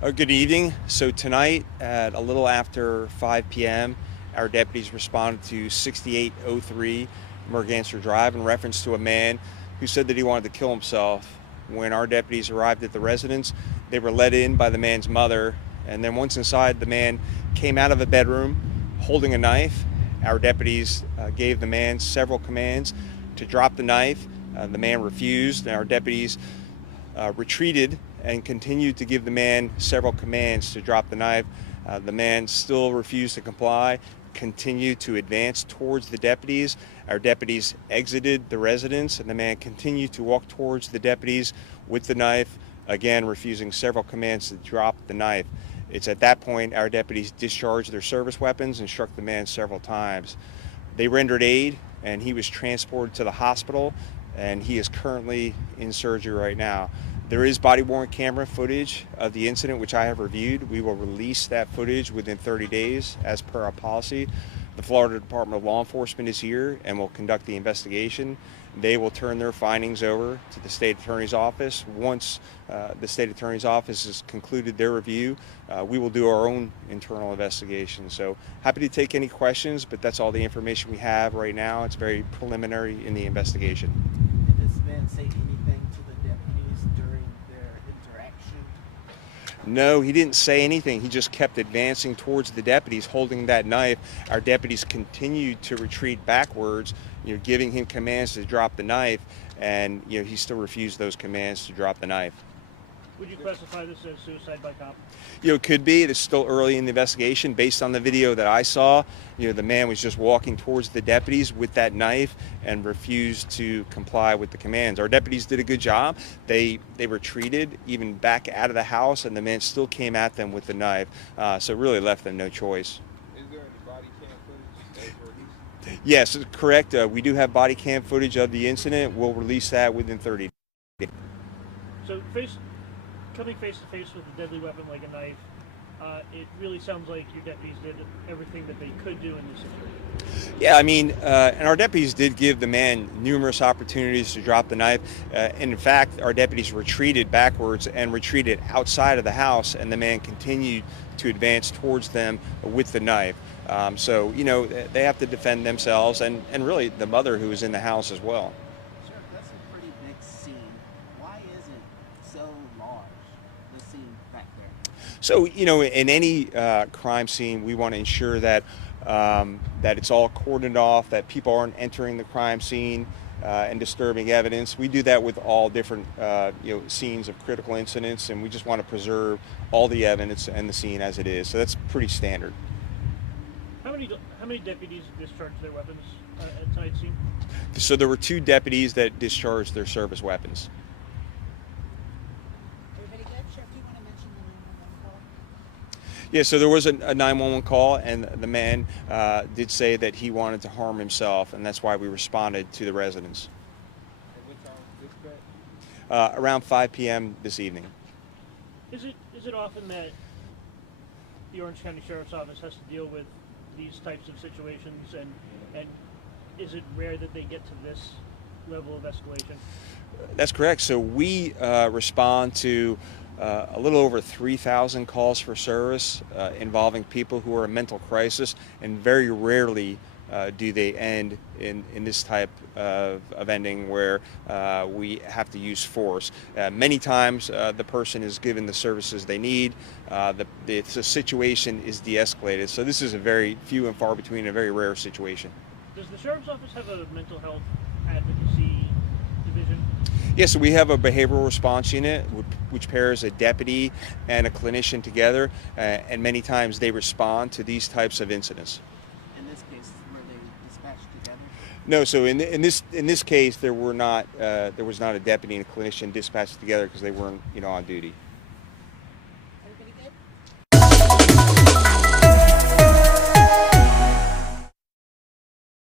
Good evening. So tonight at a little after 5 p.m., our deputies responded to 6803 Merganser Drive in reference to a man who said that he wanted to kill himself. When our deputies arrived at the residence, they were let in by the man's mother, and then once inside, the man came out of a bedroom holding a knife. Our deputies gave the man several commands to drop the knife. The man refused, and our deputies retreated and continued to give the man several commands to drop the knife. The man still refused to comply, continued to advance towards the deputies. Our deputies exited the residence, and the man continued to walk towards the deputies with the knife, again refusing several commands to drop the knife. It's at that point our deputies discharged their service weapons and struck the man several times. They rendered aid, and he was transported to the hospital, and he is currently in surgery right now. There is body-worn camera footage of the incident, which I have reviewed. We will release that footage within 30 days as per our policy. The Florida Department of Law Enforcement is here and will conduct the investigation. They will turn their findings over to the State Attorney's Office. Once the State Attorney's Office has concluded their review, we will do our own internal investigation. So happy to take any questions, but that's all the information we have right now. It's very preliminary in the investigation. Did this man say anything to the deputies during their interaction? No, he didn't say anything. He just kept advancing towards the deputies holding that knife. Our deputies continued to retreat backwards, giving him commands to drop the knife, and he still refused those commands to drop the knife. Would you classify this as suicide by cop? It could be. It's still early in the investigation. Based on the video that I saw, the man was just walking towards the deputies with that knife and refused to comply with the commands. Our deputies did a good job. They retreated even back out of the house, and the man still came at them with the knife. So it really left them no choice. Is there any body cam footage? Yes, correct. We do have body cam footage of the incident. We'll release that within 30 days. So coming face to face with a deadly weapon like a knife, it really sounds like your deputies did everything that they could do in this situation. Yeah, and our deputies did give the man numerous opportunities to drop the knife. And in fact, our deputies retreated backwards and retreated outside of the house, and the man continued to advance towards them with the knife. So, they have to defend themselves, and really the mother who was in the house as well. Sheriff, that's a pretty big scene. Why is it so large, the scene back there? So, in any crime scene, we want to ensure that that it's all cordoned off, that people aren't entering the crime scene and disturbing evidence. We do that with all different scenes of critical incidents, and we just want to preserve all the evidence and the scene as it is. So that's pretty standard. How many deputies discharged their weapons at tonight's scene? So there were 2 deputies that discharged their service weapons. Everybody good? Sheriff, do you want to mention the 911 call? Yeah, so there was a 911 call, and the man did say that he wanted to harm himself, and that's why we responded to the residence. At what time was dispatch? Around 5 p.m. this evening. Is it often that the Orange County Sheriff's Office has to deal with these types of situations, and is it rare that they get to this level of escalation? That's correct. So we respond to a little over 3,000 calls for service involving people who are in mental crisis, and very rarely do they end in this type of ending where we have to use force. Many times the person is given the services they need, the situation is de-escalated. So this is a very few and far between, a very rare situation. Does the Sheriff's Office have a mental health advocacy division? Yes, so we have a behavioral response unit which pairs a deputy and a clinician together, and many times they respond to these types of incidents. In this case, were they dispatched together? No, so in this case there was not a deputy and a clinician dispatched together because they weren't on duty.